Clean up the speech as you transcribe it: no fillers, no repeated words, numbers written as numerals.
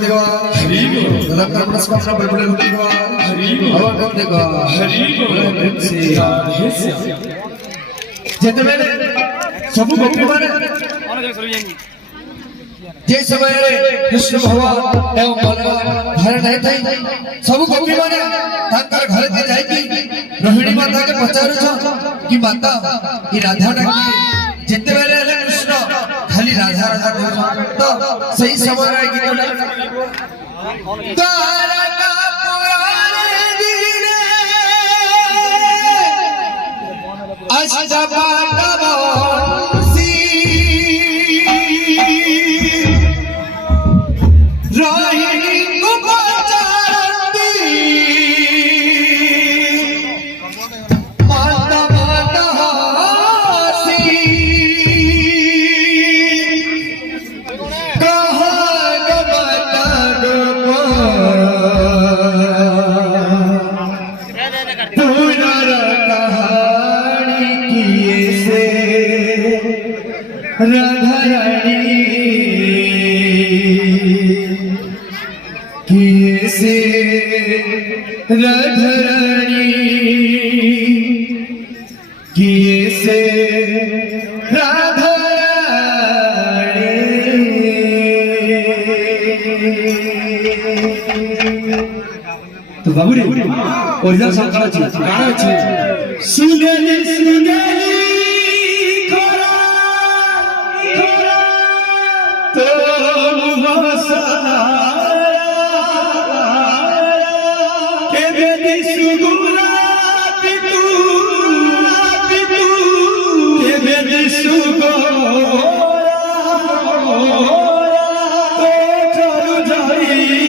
देखो हरि बोल रत्न नमस्कार सब बड़े बड़े देखो हरि बोल अब देखो हरि बोल से जेते मेरे सब गोपी माने जे समय रे कृष्ण भगवान एवं बलराम घर नहीं थई सब गोपी माने ताकर घर के जाई की रोहिणी माता के पचारू छ कि माता ई राधा डाकी जेते मेरे कृष्ण खाली राधा राधा कहू तो सही समय रे की तारा का पुराने दिन अष्ट पाटव तो बाबू रे ओरिजिनल सॉन्ग गाना छी सुनेली